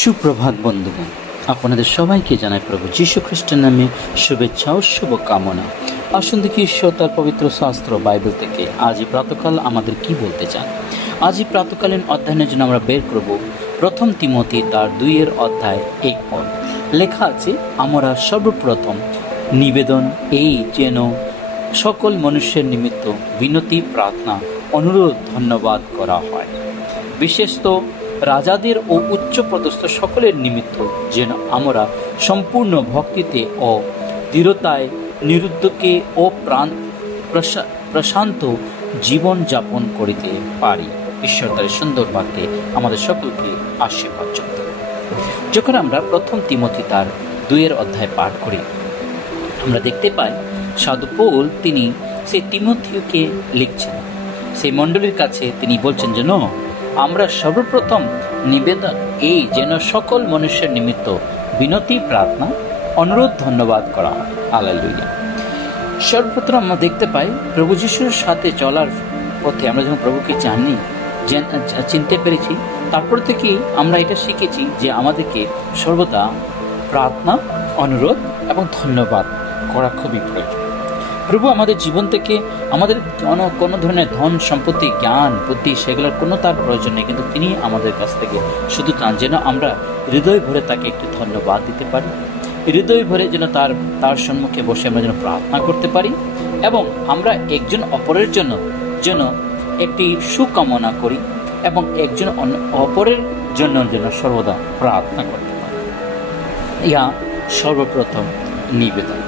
সুপ্রভাত বন্ধুগণ, আপনাদের সবাইকে জানাই প্রভু যীশু খ্রিস্টের নামে শুভেচ্ছা ও শুভকামনা। আসুন দেখি ঈশ্বর তার পবিত্র শাস্ত্র বাইবেল থেকে আজই প্রাতকাল আমাদের কি বলতে চান। আজই প্রাতকালীন অধ্যয়নের জন্য আমরা বের করব প্রথম তিমোথী তার 2 অধ্যায় 1 পদ। লেখা আছে, আমরা সর্বপ্রথম নিবেদন এই যেন সকল মানুষের নিমিত্ত বিনতি, প্রার্থনা, অনুরোধ, ধন্যবাদ করা হয়, বিশেষত রাজাদের ও উচ্চপদস্থ সকলের নিমিত্ত, যেন আমরা সম্পূর্ণ ভক্তিতে ও দৃঢ়তায় নিরুদ্ধকে ও প্রশান্ত জীবন যাপন করিতে পারি। ঈশ্বর তার সুন্দর বাক্যে আমাদের সকলকে আশীর্বাদ করতে। যখন আমরা প্রথম তিমোথী তার 2 অধ্যায় পাঠ করি, আমরা দেখতে পাই সাধু পৌল তিনি সেই তিমোথীকে লিখছেন। সেই মণ্ডলীর কাছে তিনি বলছেন যেন আমরা সর্বপ্রথম নিবেদন এই যেন সকল মানুষের নিমিত্ত বিনতি, প্রার্থনা, অনুরোধ, ধন্যবাদ করা হয়। হালেলুয়া। সর্বপ্রথম আমরা দেখতে পাই প্রভু যিশুর সাথে চলার পথে আমরা যখন প্রভুকে চিনতে পেরেছি, তারপর থেকেই আমরা এটা শিখেছি যে আমাদেরকে সর্বদা প্রার্থনা, অনুরোধ এবং ধন্যবাদ করা খুবই প্রয়োজন। প্রভু আমাদের জীবন থেকে আমাদের কোনো ধরনের ধন সম্পত্তি, জ্ঞান, বুদ্ধি সেগুলোর কোনো তার প্রয়োজন নেই, কিন্তু তিনি আমাদের কাছ থেকে শুধু চান যেন আমরা হৃদয় ভরে তাকে একটু ধন্যবাদ দিতে পারি, হৃদয় ভরে যেন তার সম্মুখে বসে আমরা যেন প্রার্থনা করতে পারি এবং আমরা একজন অপরের জন্য যেন একটি সুকামনা করি এবং একজন অপরের জন্য যেন সর্বদা প্রার্থনা করতে পারি। ইহা সর্বপ্রথম নিবেদন।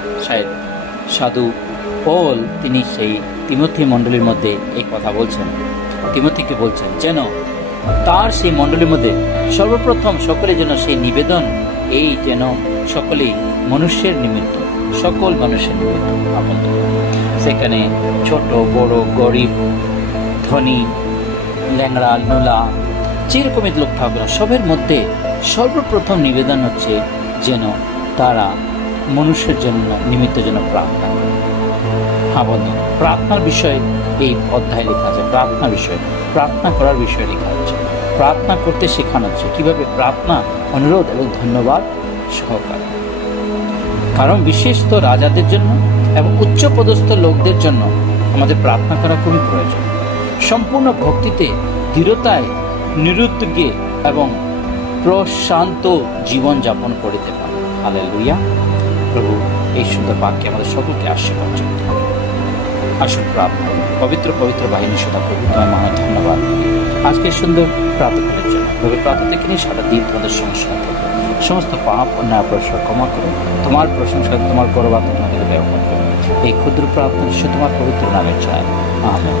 সাধু পৌল তিনি সেই তিমোথী মণ্ডলীর মধ্যে এই কথা বলছেন, তিমোথীকে বলছেন যেন তার সেই মণ্ডলীর মধ্যে সর্বপ্রথম সকলে যেন সেই নিবেদন এই যেন সকলেই মনুষ্যের নিমিত্ত, সকল মানুষের নিমিত্ত আপন। সেখানে ছোট বড়, গরিব, ধনী, ল্যাংড়া, নোলা, যেরকমই লোক থাকবে না, সবের মধ্যে সর্বপ্রথম নিবেদন হচ্ছে যেন তারা মনুষ্যের জন্য নিমিত্ত যেন প্রার্থনা করে। প্রার্থনার বিষয় এই অধ্যায় লেখা আছে, প্রার্থনার বিষয়, প্রার্থনা করার বিষয় লেখা হচ্ছে, প্রার্থনা করতে শেখানো হচ্ছে, কিভাবে প্রার্থনা, অনুরোধ এবং ধন্যবাদ সহকারে। কারণ বিশেষত রাজাদের জন্য এবং উচ্চপদস্থ লোকদের জন্য আমাদের প্রার্থনা করা খুবই প্রয়োজন। সম্পূর্ণ ভক্তিতে, দৃঢ়তায়, নিরুদ্যোগে এবং প্রশান্ত জীবন যাপন করিতে পারে। হালেলুয়া। প্রভু এই সুন্দর বাক্যে আমাদের সকলকে আশীর্বাদ করতে হবে। আসুন প্রার্থনা। পবিত্র পবিত্র বাহিনী সদা প্রভু তোমার মহা ধন্যবাদ আজকে সুন্দর প্রাতকালের জন্য। প্রভু প্রাত থেকে নিয়ে সারা দিন তোমাদের সমস্যা করবে, সমস্ত পাপ অন্যায় অপরাধ ক্ষমা করো, তোমার প্রশংসা, তোমার গৌরবাত্মক তোমাদের ব্যবহার করো। এই ক্ষুদ্র প্রার্থনা তোমার পবিত্র নামে চায়। আমেন।